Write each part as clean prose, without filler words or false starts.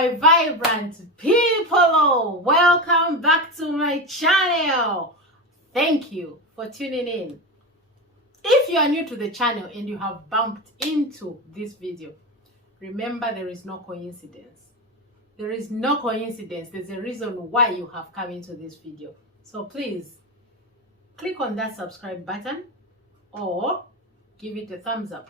my vibrant people, welcome back to my channel. Thank you for tuning in. If you are new to the channel and you have bumped into this video, remember there is no coincidence. There is no coincidence. There's a reason why you have come into this video. So please click on that subscribe button or give it a thumbs up.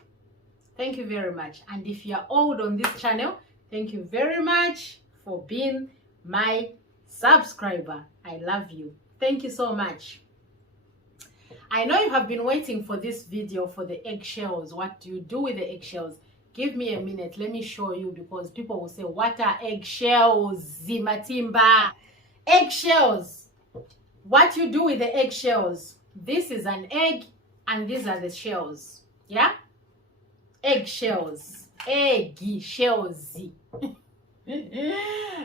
Thank you very much. And if you are old on this channel, thank you very much for being my subscriber. I love you. Thank you so much. I know you have been waiting for this video for the eggshells. What do you do with the eggshells? Give me a minute. Let me show you, because people will say, what are eggshells, Matimba? Eggshells. What you do with the eggshells? This is an egg and these are the shells. Yeah? Eggshells. Eggshells.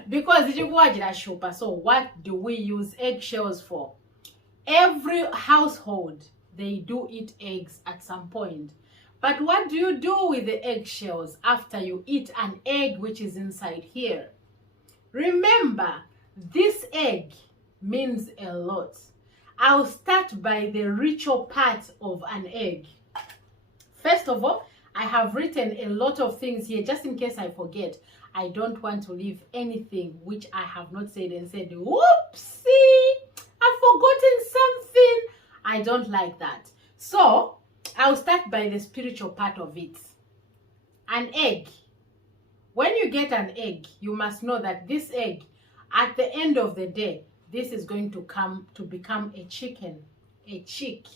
Because so what do we use eggshells for? Every household, they do eat eggs at some point. But what do you do with the eggshells after you eat an egg which is inside here? Remember, this egg means a lot. I'll start by the ritual part of an egg. First of all, I have written a lot of things here just in case I forget. I don't want to leave anything which I have not said and said, whoopsie, I've forgotten something. I don't like that. So, I'll start by the spiritual part of it. An egg. When you get an egg, you must know that this egg, at the end of the day, this is going to become a chicken, a chick,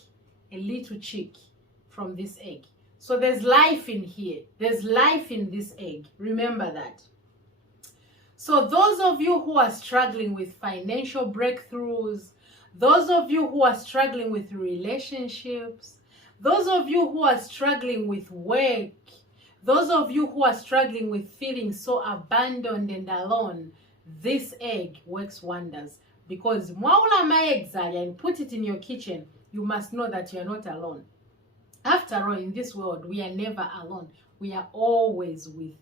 a little chick from this egg. So there's life in here. There's life in this egg. Remember that. So those of you who are struggling with financial breakthroughs, those of you who are struggling with relationships, those of you who are struggling with work, those of you who are struggling with feeling so abandoned and alone, this egg works wonders. Because mwaula ma eggs and put it in your kitchen, you must know that you are not alone. After all, in this world, we are never alone. We are always with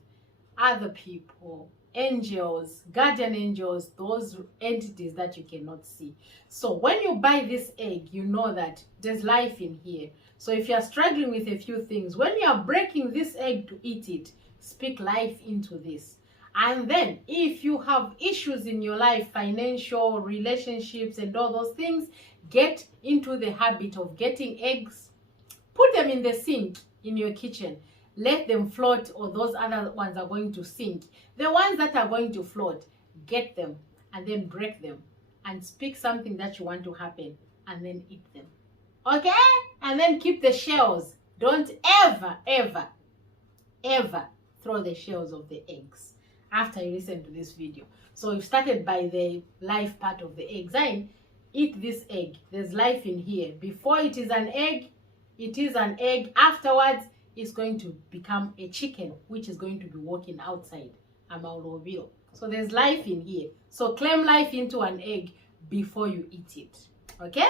other people, angels, guardian angels, those entities that you cannot see. So when you buy this egg, you know that there's life in here. So if you're struggling with a few things, when you are breaking this egg to eat it, speak life into this. And then if you have issues in your life, financial, relationships, and all those things, get into the habit of getting eggs. Put them in the sink in your kitchen. Let them float, or those other ones are going to sink. The ones that are going to float, get them and then break them and speak something that you want to happen and then eat them. Okay? And then keep the shells. Don't ever, ever, ever throw the shells of the eggs after you listen to this video. So we've started by the life part of the egg. Then eat this egg. There's life in here. Before it is an egg, it is an egg. Afterwards, it's going to become a chicken, which is going to be walking outside. So there's life in here. So claim life into an egg before you eat it. Okay?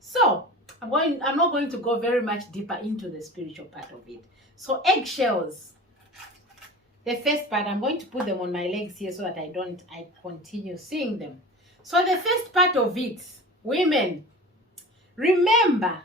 So I'm not going to go very much deeper into the spiritual part of it. So eggshells. The first part, I'm going to put them on my legs here so that I continue seeing them. So the first part of it, women, remember,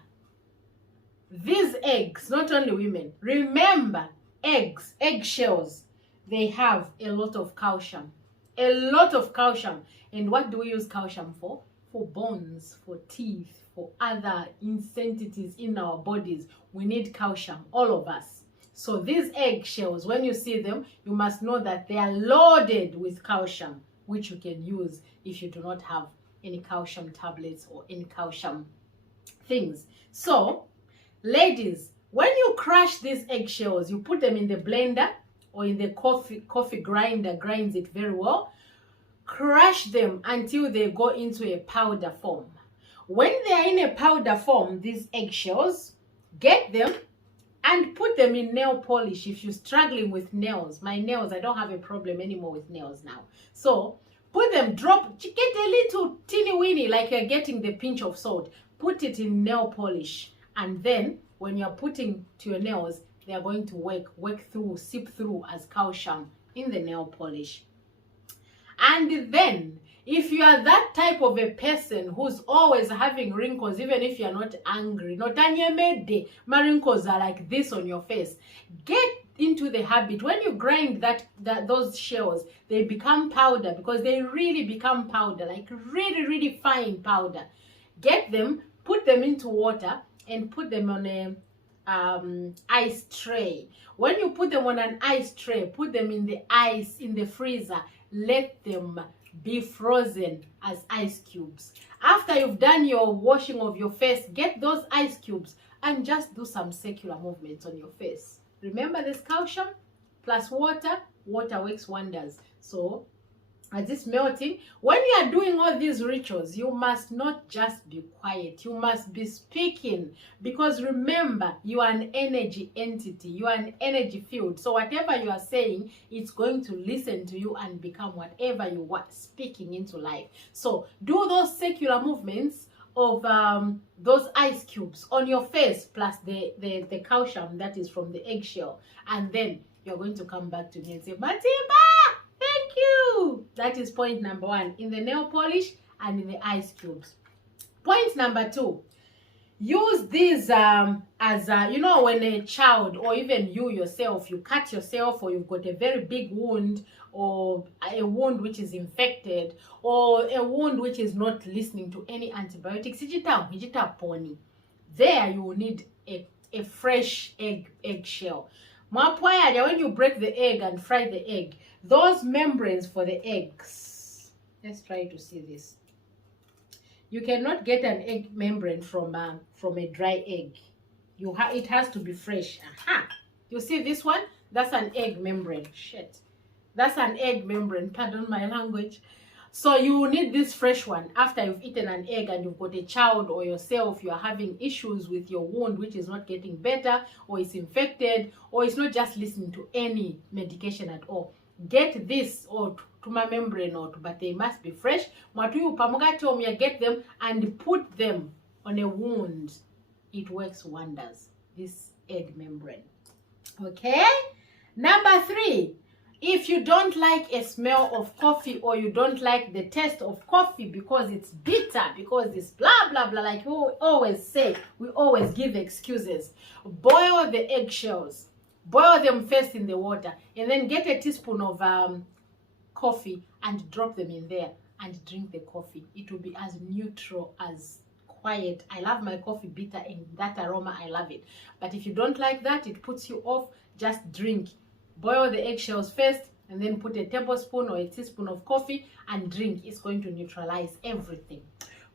these eggs, not only women, remember eggs, eggshells, they have a lot of calcium. A lot of calcium. And what do we use calcium for? For bones, for teeth, for other entities in our bodies. We need calcium, all of us. So these eggshells, when you see them, you must know that they are loaded with calcium, which you can use if you do not have any calcium tablets or any calcium things. So, ladies, when you crush these eggshells, you put them in the blender or in the coffee grinder, grinds it very well. Crush them until they go into a powder form. When they are in a powder form, these eggshells, get them and put them in nail polish. If you're struggling with nails, my nails, I don't have a problem anymore with nails now. So put them, get a little teeny weeny, like you're getting the pinch of salt. Put it in nail polish. And then when you're putting to your nails, they are going to work through, seep through as calcium in the nail polish. And then, if you are that type of a person who's always having wrinkles, even if you're not angry, my wrinkles are like this on your face, get into the habit. When you grind those shells, they become powder, because they really become powder, like really, really fine powder. Get them, put them into water, and put them on a ice tray. When you put them on an ice tray, put them in the ice, in the freezer, let them be frozen as ice cubes. After you've done your washing of your face, get those ice cubes and just do some circular movements on your face. Remember, this calcium plus water works wonders. So as it's melting, when you are doing all these rituals, you must not just be quiet, you must be speaking, because remember, you are an energy entity, you are an energy field. So whatever you are saying, it's going to listen to you and become whatever you are speaking into life. So do those circular movements of those ice cubes on your face, plus the calcium that is from the eggshell, and then you're going to come back to me and say, Matimba, thank you. That is point number 1, in the nail polish and in the ice cubes. Point number 2, use these as when a child, or even you yourself, you cut yourself, or you've got a very big wound, or a wound which is infected, or a wound which is not listening to any antibiotics. There you will need a fresh eggshell. When you break the egg and fry the egg, those membranes for the eggs, let's try to see this. You cannot get an egg membrane from a dry egg. It has to be fresh. You see this one? That's an egg membrane. That's an egg membrane. Pardon my language. So you need this fresh one. After you've eaten an egg and you've got a child or yourself, you are having issues with your wound which is not getting better, or it's infected, or it's not just listening to any medication at all. Get this, or to my membrane, but they must be fresh. Get them and put them on a wound. It works wonders, this egg membrane. Okay? Number 3. If you don't like a smell of coffee, or you don't like the taste of coffee because it's bitter, because it's blah, blah, blah, like we always say, we always give excuses, boil the eggshells. Boil them first in the water, and then get a teaspoon of coffee and drop them in there and drink the coffee. It will be as neutral as quiet. I love my coffee bitter, and that aroma, I love it. But if you don't like that, it puts you off, just drink. Boil the eggshells first, and then put a tablespoon or a teaspoon of coffee and drink. It's going to neutralize everything.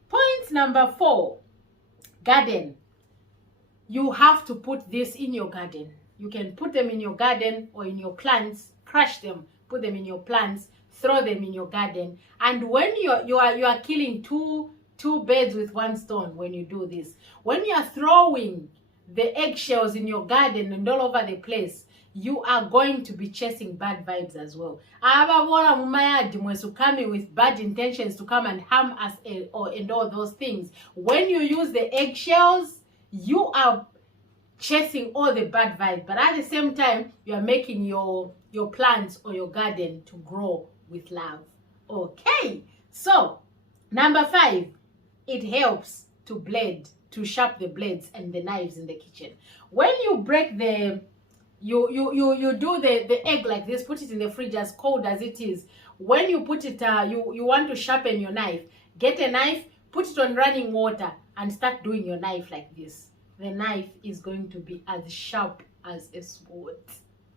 Point number 4, garden. You have to put this in your garden. You can put them in your garden or in your plants, crush them, put them in your plants, throw them in your garden. And when you are killing two birds with one stone when you do this. When you are throwing the eggshells in your garden and all over the place, you are going to be chasing bad vibes as well. Coming with bad intentions to come and harm us and all those things. When you use the eggshells, you are chasing all the bad vibes, but at the same time, you are making your plants or your garden to grow with love. Okay, so number 5, it helps to blade, to sharp the blades and the knives in the kitchen. When you break you do the egg like this, put it in the fridge as cold as it is. When you put it, you want to sharpen your knife, get a knife, put it on running water, and start doing your knife like this. The knife is going to be as sharp as a sword.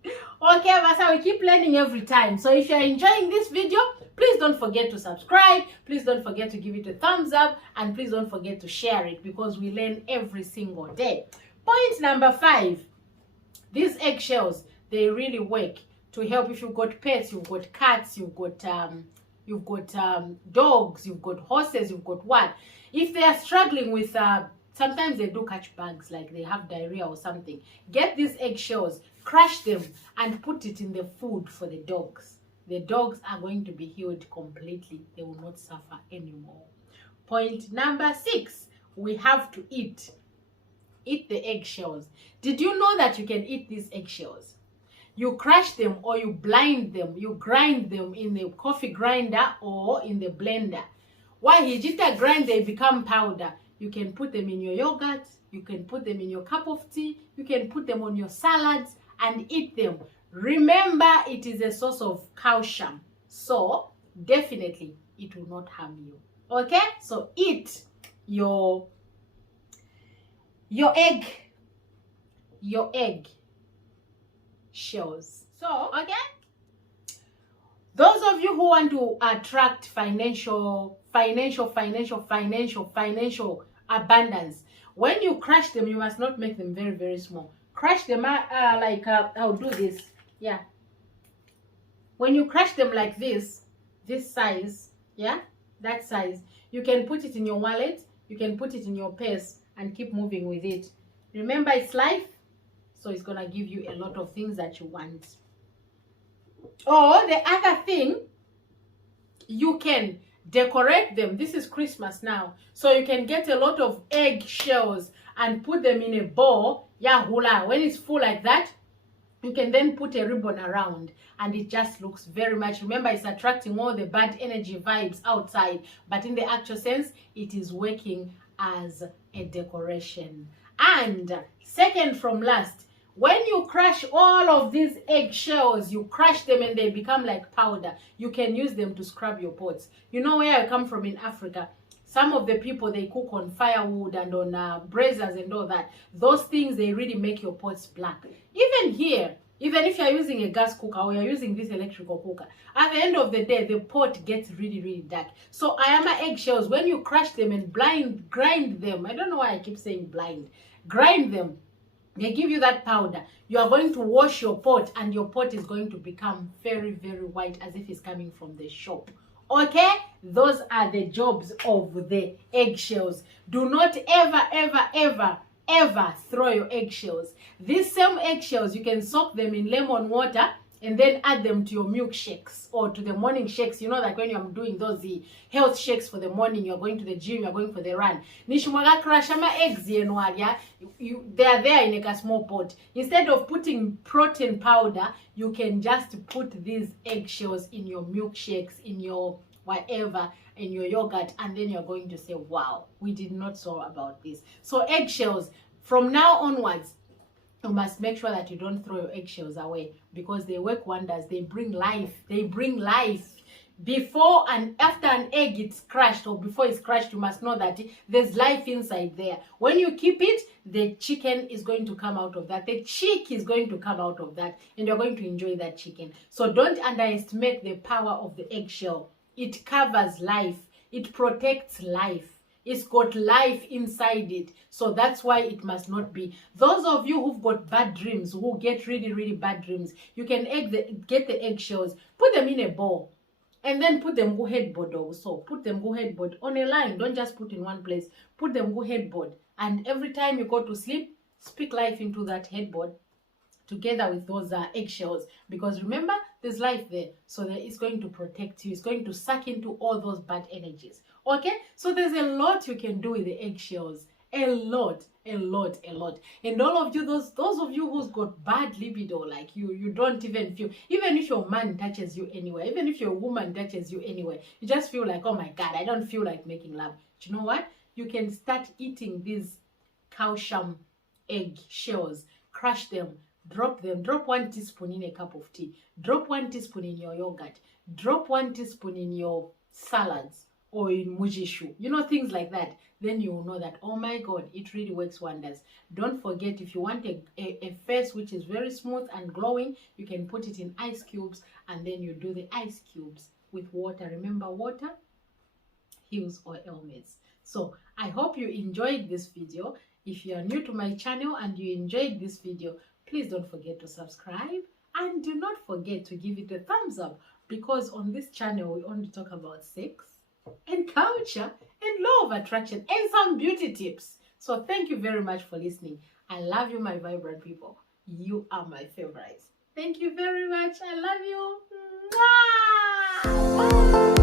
Okay, Vasa, we keep learning every time. So if you're enjoying this video, please don't forget to subscribe. Please don't forget to give it a thumbs up. And please don't forget to share it, because we learn every single day. Point number 5. These eggshells, they really work to help if you've got pets, you've got cats, you've got dogs, you've got horses, you've got what. If they are struggling with sometimes they do catch bugs, like they have diarrhea or something. Get these eggshells, crush them, and put it in the food for the dogs. The dogs are going to be healed completely. They will not suffer anymore. Point number 6, we have to eat the eggshells. Did you know that you can eat these eggshells? You crush them or you blind them. You grind them in the coffee grinder or in the blender. While hijita grind, they become powder. You can put them in your yogurt. You can put them in your cup of tea. You can put them on your salads and eat them. Remember, it is a source of calcium. So, definitely, it will not harm you. Okay? So, eat your egg shells. So, okay? Those of you who want to attract financial abundance, when you crush them, you must not make them very, very small. Crush them I'll do this. Yeah. When you crush them like this size, yeah, that size, you can put it in your wallet, you can put it in your purse and keep moving with it. Remember, it's life, so it's gonna give you a lot of things that you want. Or the other thing, you can decorate them. This is Christmas now, so you can get a lot of egg shells and put them in a bowl. Yeah, hula. When it's full like that, you can then put a ribbon around and it just looks very much, remember, it's attracting all the bad energy vibes outside, but in the actual sense, it is working as a decoration. And second from last, when you crush all of these eggshells, you crush them and they become like powder. You can use them to scrub your pots. You know where I come from in Africa, some of the people, they cook on firewood and on braziers and all that. Those things, they really make your pots black. Even here, even if you're using a gas cooker or you're using this electrical cooker, at the end of the day, the pot gets really, really dark. So ayama eggshells, when you crush them and grind them, I don't know why I keep saying blind, grind them, they give you that powder. You are going to wash your pot and your pot is going to become very, very white as if it's coming from the shop. Okay? Those are the jobs of the eggshells. Do not ever throw your eggshells. These same eggshells, you can soak them in lemon water and then add them to your milkshakes or to the morning shakes. You know, like when you're doing those health shakes for the morning, you're going to the gym, you're going for the run. Nishimwaga krashama eggs they are there in a small pot. Instead of putting protein powder, you can just put these eggshells in your milkshakes, in your whatever, in your yogurt, and then you're going to say, wow, we did not know about this. So eggshells, from now onwards, you must make sure that you don't throw your eggshells away because they work wonders. They bring life. They bring life. Before and after an egg is crushed, or before it's crushed, you must know that there's life inside there. When you keep it, the chicken is going to come out of that. The chick is going to come out of that, and you're going to enjoy that chicken. So don't underestimate the power of the eggshell. It covers life. It protects life. It's got life inside it. So that's why it must not be. Those of you who've got bad dreams, who get really, really bad dreams, you can get the eggshells, put them in a bowl, and then put them go headboard also. Put them go headboard on a line. Don't just put in one place. Put them go headboard. And every time you go to sleep, speak life into that headboard together with those eggshells, because remember, there's life there, so that it's going to protect you. It's going to suck into all those bad energies. Okay, so there's a lot you can do with the eggshells. A lot. And all of you, those of you who's got bad libido, like you don't even feel, even if your man touches you anyway, even if your woman touches you anyway, you just feel like, oh my god, I don't feel like making love. Do you know what? You can start eating these calcium egg shells, crush them, drop 1 teaspoon in a cup of tea, drop 1 teaspoon in your yogurt, drop 1 teaspoon in your salads or in mujishu, you know, things like that. Then you will know that, oh my god, it really works wonders. Don't forget, if you want a face which is very smooth and glowing, you can put it in ice cubes, and then you do the ice cubes with water. Remember, water heals all ailments. So I hope you enjoyed this video. If you are new to my channel and you enjoyed this video, please don't forget to subscribe, and do not forget to give it a thumbs up, because on this channel we only talk about sex and culture and law of attraction and some beauty tips. So thank you very much for listening. I love you, my vibrant people. You are my favorites. Thank you very much. I love you. Mwah! Bye.